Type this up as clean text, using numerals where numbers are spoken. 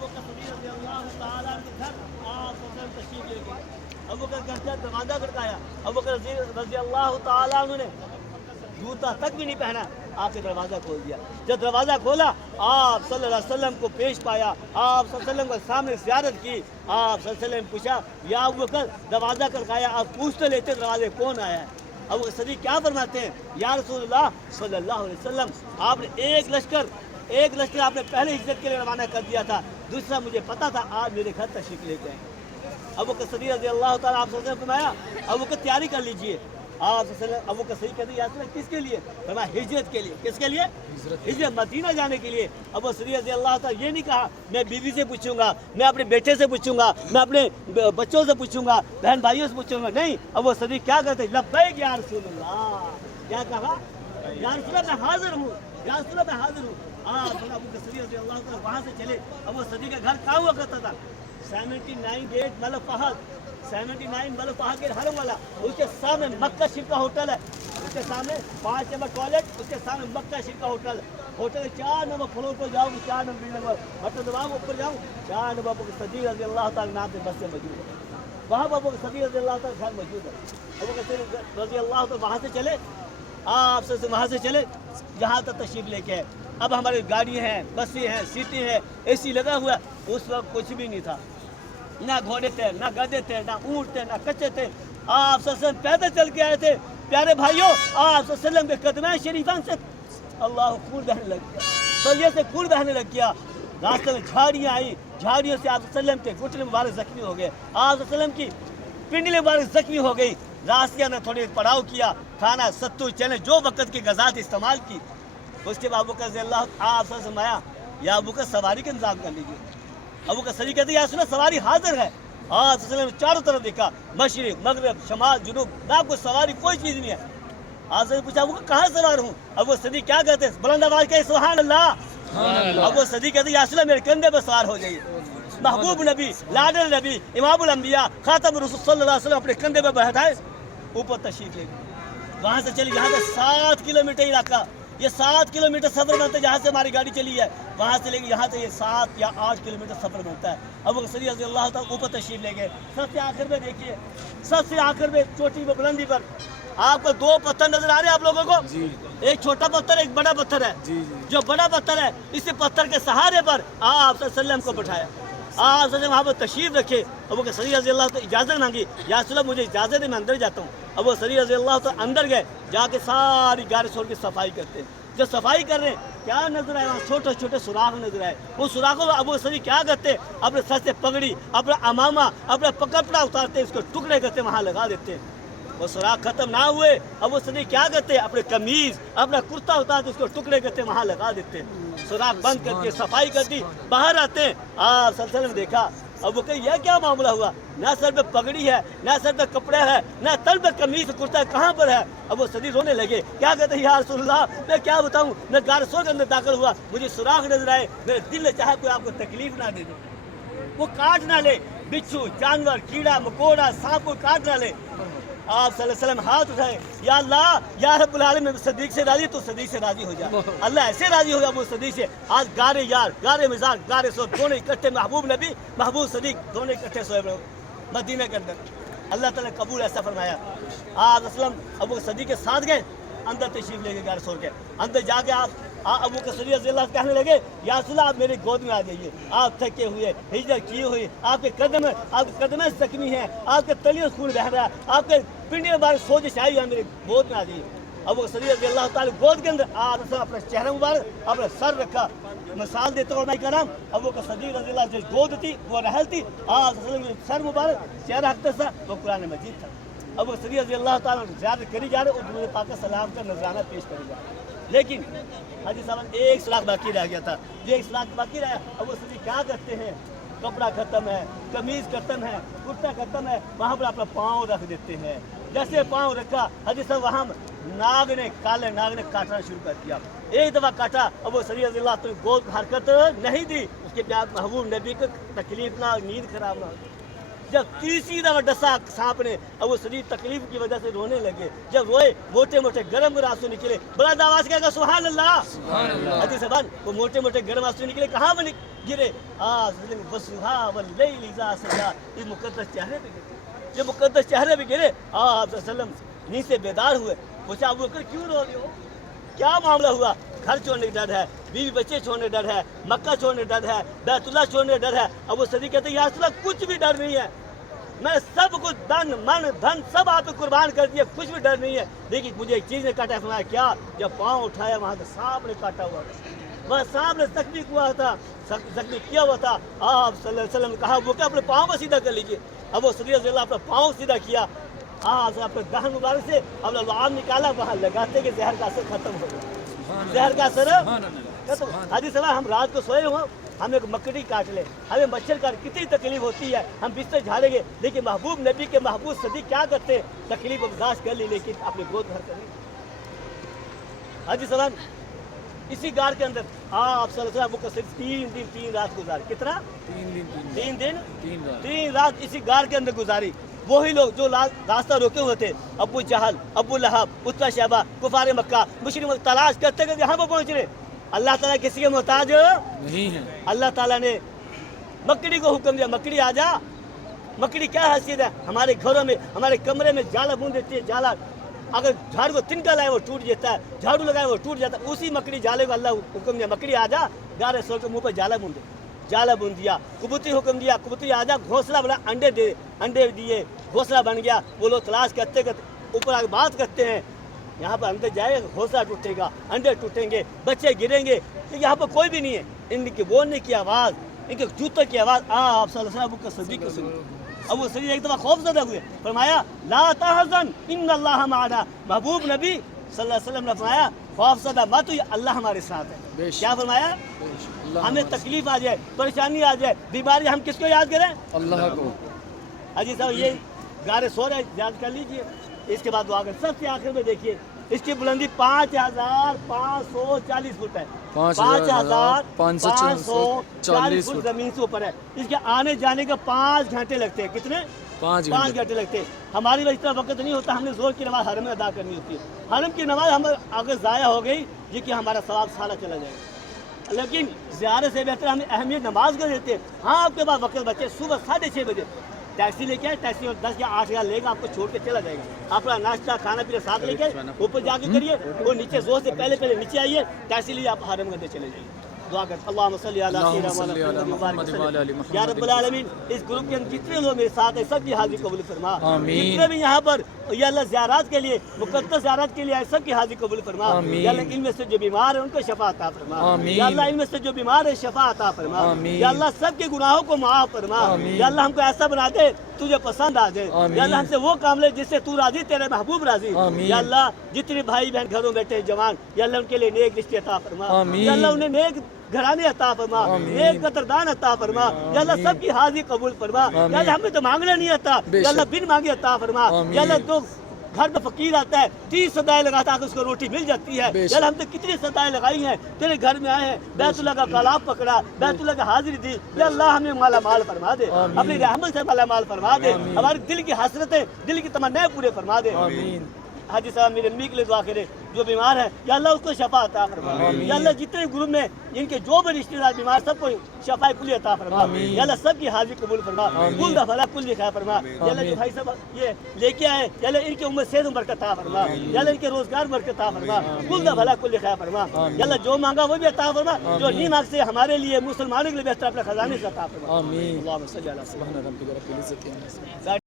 अबू बकर सिद्दीक़ रज़ियल्लाहु ताला के घर आप तशरीफ ले गए। अबू बकर घर का दरवाज़ा खड़काया, अबू बकर रज़ियल्लाहु ताला ने जूता तक भी नहीं पहना, आपने दरवाज़ा खोल दिया। जब दरवाज़ा खोला आप सल्लल्लाहु अलैहि वसल्लम को पेश पाया, आप सल्लल्लाहु अलैहि वसल्लम के सामने ज़ियारत की। आप सल्लल्लाहु अलैहि वसल्लम ने पूछा या अबू बकर दरवाज़ा खड़काया, आप पूछते लेते दरवाजे कौन आया है। अबू बकर सिद्दीक़ क्या फरमाते हैं, या रसूलुल्लाह सल्लल्लाहु अलैहि वसल्लम आपने एक लश्कर आपने पहले हिजरत के लिए रवाना कर दिया था, दूसरा मुझे पता था आप मेरे घर तशरीफ लेके आए। अबू बकर सिद्दीक़ रज़ियल्लाहु ताला आप सल्लल्लाहु अलैहि वसल्लम फरमाया अबू बकर तैयारी कर लीजिए। आप अबू बकर सिद्दीक़ कहते हैं किसके लिए, फरमाया हिजरत के लिए। किसके लिए? हिजरत, मदीना जाने के लिए। अबू सिद्दीक़ रज़ियल्लाहु ताला ये नहीं कहा मैं बीवी से पूछूंगा, मैं अपने बेटे से पूछूंगा, मैं अपने बच्चों से पूछूंगा, बहन भाइयों से पूछूंगा, नहीं। अबू सिद्दीक़ क्या कहते हैं, लब्बैक या रसूलल्लाह। क्या कहा, या रसूलल्लाह मैं हाजिर हूँ, या रसूलल्लाह मैं हाजिर हूँ। अबू बकर सिद्दीक़ रज़ियल्लाहु ताला वहाँ से चले। अबू सिद्दीक़ का घर कहाँ हुआ करता था, 79 गेट मतलब फहद, 79 मतलब फहद के हरम वाला, उसके सामने मक्का शिरका होटल है, उसके सामने 5 नंबर टॉयलेट, उसके सामने मक्का शिरका होटल। होटल 4 नंबर फ्लोर पर जाऊँ, 4 नंबर बिल्डिंग पर मतलब दबाव ऊपर जाऊँ, 4 नंबर अबू बकर सिद्दीक़ रज़ियल्लाहु ताला नाम से बस से मौजूद है, वहाँ पर अबू बकर सिद्दीक़ रज़ियल्लाहु ताला घर मौजूद है। अबू बकर सिद्दीक़ रज़ियल्लाहु ताला वहाँ से चले, आप से वहाँ से चले जहाँ तक तशरीफ लेके आए। अब हमारी गाड़ी हैं, बसें हैं, सीटें हैं, एसी लगा हुआ। उस वक्त कुछ भी नहीं था, ना घोड़े थे, ना गधे थे, ना ऊँट थे, ना कच्चे थे। आप सल्लल्लाहु पैदल चल के आए थे। प्यारे भाइयों, आप सल्लल्लाहु के कदम शरीफान से अल्लाह खून बहने लग गया, सलिए से खून बहने लग गया। रास्ते में झाड़ियाँ आई, झाड़ियों से आप सल्लल्लाहु के घुटने मुबारक जख्मी हो गए, आप सल्लल्लाहु की पिंडली मुबारक जख्मी हो गई। रास्ते में थोड़ी पड़ाव किया, खाना सत्तू चने जो वक़्त की गज़ात इस्तेमाल की। उसके बाद अबू बकर रज़ियल्लाहु आप फरमाया या अबू बकर सवारी का इंतजाम कर लीजिए। अबू बकर सिद्दीक़ कहते हैं या सुना सवारी हाजिर है। आप चारों तरफ देखा, मशरिक़ मगरिब शमाल जुनूब, ना कोई सवारी कोई चीज़ नहीं है। आपसे पूछा अबू कहाँ सवार हूँ। अबू सिद्दीक़ क्या कहते हैं, बुलंद आवाज़ कहे सुभान अल्लाह। अबू सिद्दीक़ कहते हैं या सुना मेरे कंधे पर सवार हो जाइए। महबूब नबी, लाडल नबी, इमामुल अंबिया, खातम रसूल सल्लल्लाहु अलैहि वसल्लम अपने कंधे पर बैठाए, ऊपर तशरीफ ले गए। वहाँ से चली, यहाँ से 7 किलोमीटर इलाका, ये 7 किलोमीटर सफ़र बनता है। जहाँ से हमारी गाड़ी चली है वहाँ से लेके यहाँ से ये 7 या 8 किलोमीटर सफ़र बनता है। अबू बकर सिद्दीक़ रज़ियल्लाहु ताला ऊपर तशरीफ ले गए। सबसे आखिर में देखिए, सबसे आखिर में चोटी पर बुलंदी पर आपको 2 पत्थर नजर आ रहे हैं आप लोगों को जी। एक छोटा पत्थर, एक बड़ा पत्थर है जी। जो बड़ा पत्थर है, इसी पत्थर के सहारे पर आप सल्लल्लाहु को बैठाया, आप वहाँ पर तशरीफ रखे। अबू बकर सिद्दीक़ रज़ियल्लाहु ताला इजाज़त मांगी, या रसूलल्लाह मुझे इजाज़त है, मैं अंदर जाता हूँ। अबू बकर सिद्दीक़ रज़ियल्लाहु ताला अंदर गए, जाके सारी गाड़ी छोड़ के सफाई करते हैं। जब सफाई कर रहे हैं क्या नजर आए, वहाँ छोटे छोटे सुराख नजर आए। वो सुराखों में अबू बकर सिद्दीक़ क्या करते, अपने सर से पगड़ी, अपना अमामा, अपना कपड़ा उतारते, उसको टुकड़े करते वहाँ लगा देते। वो सुराख खत्म ना हुए, अबू बकर सिद्दीक़ क्या करते, अपने कमीज, अपना कुर्ता उतारते, उसको टुकड़े करते वहाँ लगा देते। सुराख बंद करके सफाई कर दी, बाहर आते हैं। आप सल्लल्लाहु ने देखा, अब वो कही यह क्या मामला हुआ, ना सर पे पगड़ी है, ना सर पे कपड़ा है, ना तल पे कमीज कुर्ता कहाँ पर है। अब वो सिद्दीक़ रोने लगे, क्या कहते हैं या रसूलल्लाह मैं क्या बताऊँ, मैं गारसों के अंदर दाखिल हुआ, मुझे सुराख नजर आए, मेरे दिल ने चाहा कोई आपको तकलीफ ना दे दे, वो काट ना ले, बिच्छू जानवर कीड़ा मकोड़ा सांप को काट ना ले। आप सल्लल्लाहु अलैहि वसल्लम हाथ उठाए, या अल्लाह या रब्बुल आलमीन सिद्दीक़ से राजी, तो सिद्दीक़ से राजी हो जाए। अल्लाह ऐसे राजी होगा वो सिद्दीक़ से। आज गारे यार, गारे मिजाज, गारे सो दोनों इकट्ठे, महबूब नबी महबूब सिद्दीक़ दोनों इकट्ठे सोए मदीने के अंदर। अल्लाह ताला कबूल ऐसा फरमाया। आप वसल्लम अबू बकर सिद्दीक़ के साथ गए, अंदर तशरीफ लेके गारे सो के अंदर जाके आप अबू बकर सिद्दीक़ रज़ियल्लाहु अन्हु कहने लगे या रसूलल्लाह आप मेरे गोद में आ जाइए, आप थके हुए हिजरत किए हुए, आपके कदम जख्मी हैं, आपके तलियों खून बह रहा है, आपके पिंडी में सोजिश आई है, मेरे गोद में आ जाइए। अबू बकर सिद्दीक़ रज़ियल्लाहु ताला गोद के अंदर आप अपना चेहरा मुबारक, अपना सर रखा। मिसाल देते हो कराम, अबू बकर सिद्दीक़ रज़ियल्लाहु अन्हु जो गोद थी वो रहल थी, आप सर मुबारक चेहरा हकता था वो कुरान मजीद था। अबू बकर सिद्दीक़ रज़ियल्लाहु ताला ज़्यादा करी जा रहे और दूर पाक सलाम का नजराना पेश करी जा रहे। लेकिन हाजी साहब एक सुराख बाकी रह गया था, ये एक सुराख बाकी रहा। अब वो सिद्दीक़ क्या करते हैं, कपड़ा खत्म है, कमीज खत्म है, कुर्ता खत्म है, वहाँ पर अपना पाँव रख देते हैं। जैसे पाँव रखा हाजी साहब वहाँ काले नाग ने काटना शुरू कर दिया। एक दफ़ा काटा, अब वो सिद्दीक़ रज़ियल्लाहु अन्हु गोद हरकत नहीं दी, उसके बाद महबूब नबी को तकलीफ ना, नींद खराब ना। جب تیسری دفعہ ڈسا سانپ نے، ابو صدیق تکلیف کی وجہ سے رونے لگے، جب روئے موٹے موٹے گرم آنسو نکلے، بلند آواز کہے گا سبحان اللہ، حدیث زبان وہ موٹے موٹے گرم آنسو نکلے، کہاں وہ گرے؟ وَالضُّحَىٰ وَاللَّيْلِ إِذَا سَجَىٰ، اس مقدس چہرے پہ گرے، یہ مقدس چہرے پہ گرے۔ آپ صلی اللہ علیہ وسلم نیند سے بیدار ہوئے، پوچھا ابو بکر کیوں رو رہے ہو، کیا معاملہ ہوا؟ گھر چھوڑنے کا ڈر ہے، بیوی بچے چھوڑنے ڈر ہے، مکہ چھوڑنے ڈر ہے، بیت اللہ چھوڑنے ڈر ہے۔ ابو صدیق کہتے ہیں یا رسول اللہ کچھ بھی ڈر نہیں ہے، میں سب کچھ تن من دھن سب آپ پہ قربان کر دیا، کچھ بھی ڈر نہیں ہے، لیکن مجھے ایک چیز نے کاٹا ہے۔ فرمایا کیا؟ جب پاؤں اٹھایا وہاں سے سانپ نے کاٹا ہوا تھا، وہاں سانپ نے زخمی ہوا تھا، زخمی کیا ہوا تھا۔ آپ صلی اللہ علیہ وسلم نے کہا وہ کہ اپنے پاؤں کو سیدھا کر لیجیے۔ ابو صدیق رضی اللہ اپنا پاؤں سیدھا کیا، اپنے دہن مبارک سے اپنا لعاب نکالا، وہاں لگاتے کہ زہر کا اثر ختم ہو گیا، زہر کا اثر ختم۔ حدیث ہے ہم رات کو سوئے ہوں، ہمیں مکڑی کاٹ لے، ہمیں مچھر کاٹ، کتنی تکلیف ہوتی ہے، ہم بستر جھاڑیں گے، لیکن محبوب نبی کے محبوب صدیق کیا کرتے ہیں؟ تکلیف برداشت کر لی لیکن اپنے گود بھر کر لی۔ حدیث سلام اسی غار کے اندر آپ صلی اللہ علیہ وسلم صرف 3 دن 3 رات گزاری۔ کتنا؟ 3 دن 3 رات اسی غار کے اندر گزاری۔ وہی لوگ جو راستہ روکے ہوئے تھے، ابو جہل، ابو لہب، عتبہ شیبہ، کفار مکہ، مشرک تلاش کرتے کہ یہاں پر پہنچ رہے۔ اللہ تعالیٰ کسی کے محتاج نہیں ہے۔ اللہ تعالیٰ نے مکڑی کو حکم دیا، مکڑی آ جا۔ مکڑی کیا حیثیت ہے؟ ہمارے گھروں میں، ہمارے کمرے میں جالا بون دیتی ہے، جالا اگر جھاڑو کو تنکا لائے وہ ٹوٹ جاتا ہے، جھاڑو لگائے وہ ٹوٹ جاتا ہے، اسی مکڑی جالے کو اللہ حکم دیا مکڑی آ جا، گارے سو کے منہ پہ جالا بون دے، جالا بون دیا۔ کبوتری حکم دیا، کبوتری آ جا، گھونسلہ بنا، انڈے دیے، گھونسلہ بن گیا۔ وہ لوگ تلاش کرتے کرتے اوپر آگے بات کرتے ہیں، یہاں پر اندر جائے گا گھونسلہ ٹوٹے گا، انڈے ٹوٹیں گے، بچے گریں گے، یہاں پر کوئی بھی نہیں ہے۔ ان کے بولنے کی آواز، ان کے جوتوں کی آواز آپ صلی اللہ علیہ وسلم کا صدیق کو سنی۔ ابو صدیق ایک دفعہ خوف زدہ ہوئے، فرمایا لا تحزن ان اللہ معنا۔ محبوب نبی صلی اللہ علیہ وسلم نے فرمایا خوف زدہ مت، اللہ ہمارے ساتھ ہے۔ کیا فرمایا؟ ہمیں تکلیف آ جائے، پریشانی آ جائے، بیماری، ہم کس کو یاد کریں؟ اللہ کو۔ حاجی صاحب یہ گارے سو رہے، یاد کر لیجئے۔ اس کے بعد وہ آگے سب سے آخر میں دیکھیے، اس کی بلندی 5540 فٹ ہے، 5540 فٹ زمین سے اوپر ہے۔ اس کے آنے جانے کا 5 گھنٹے لگتے ہیں۔ کتنے؟ 5 گھنٹے لگتے ہیں۔ ہماری وقت اتنا وقت نہیں ہوتا، ہم نے زور کی نماز حرم میں ادا کرنی ہوتی ہے۔ حرم کی نماز ہم اگر ضائع ہو گئی یہ کہ ہمارا ثواب سارا چلا جائے گا، لیکن زیارت سے بہتر ہم اہمیت نماز کو دیتے ہیں۔ ہاں آپ کے پاس وقت بچے، صبح 6:30 بجے ٹیکسی لے کے آئے، ٹیکسی 10 یا 8 ہزار لے گا، آپ کو چھوڑ کے چلا جائے گا۔ اپنا ناشتہ کھانا پینا ساتھ لے کے اوپر جا کے کریے، اور نیچے زور سے پہلے نیچے آئیے، ٹیکسی لیے آپ حرم کے چلے جائیے۔ دعا کرتے اللہم صلی علی سیدنا محمد یا رب العالمین۔ اس گروپ کے جتنے لوگ میرے ساتھ ہیں سب کی حاضری قبول فرما، جتنے بھی یہاں پر یا اللہ زیارات کے لیے، مقدس زیارات کے لیے آئے سب کی حاضری قبول فرما۔ یا اللہ ان میں سے جو بیمار ہیں ان کو شفا عطا فرما، یا اللہ ان میں سے جو بیمار ہے شفا عطا فرما، یا اللہ سب کے گناہوں کو معاف فرما، یا اللہ ہم کو ایسا بنا دے تجھے پسند آ جائے، یا اللہ ہم سے وہ کام لے جس سے تو راضی، تیرے محبوب راضی۔ یا اللہ جتنے بھائی بہن گھروں بیٹھے ہیں جوان، یا اللہ ان کے لیے نیک رشتے عطا فرما، یا اللہ انہیں نیک گھرانے عطا فرما، نیک قدردان عطا فرما، یا اللہ سب کی حاضری قبول فرما۔ یا اللہ ہمیں تو مانگنا نہیں آتا، یا اللہ بن مانگے عطا فرما۔ یا اللہ تو گھر میں فقیر آتا ہے 30 صدائیں لگاتا ہے اس کو روٹی مل جاتی ہے، یا اللہ ہم نے کتنی صدائیں لگائی ہیں، تیرے گھر میں آئے ہیں، بیت اللہ کا کلاب پکڑا، بیت اللہ کا حاضری دی، یا اللہ ہمیں مالا مال فرما دے، اپنی رحمت سے مالا مال فرما دے، ہمارے دل کی حسرتیں، دل کی تمنائیں پورے فرما دے۔ حاجی صاحب میرے امی کے لیے دعا کرے جو بیمار ہے، یا اللہ اس کو شفا عطا فرما، یا اللہ جتنے گروپ میں ان کے جو بھی رشتہ دار بیمار سب کو شفا کلی عطا فرما، یا اللہ سب کی حاضری قبول فرما، کل دفعہ کل خیر فرما۔ یا اللہ جو بھائی صاحب یہ لے کے آئے، یا اللہ ان کی عمر صحت برکت عطا فرما، یا اللہ ان کے روزگار برکت عطا فرما، کل دفعہ کل خیر فرما۔ یا اللہ جو مانگا وہ بھی عطا فرما، جو نہیں مانگ سے ہمارے لیے مسلمانوں کے لیے بہتر اپنے خزانے سے عطا فرما۔ اللہم صلی علی سیدنا محمد۔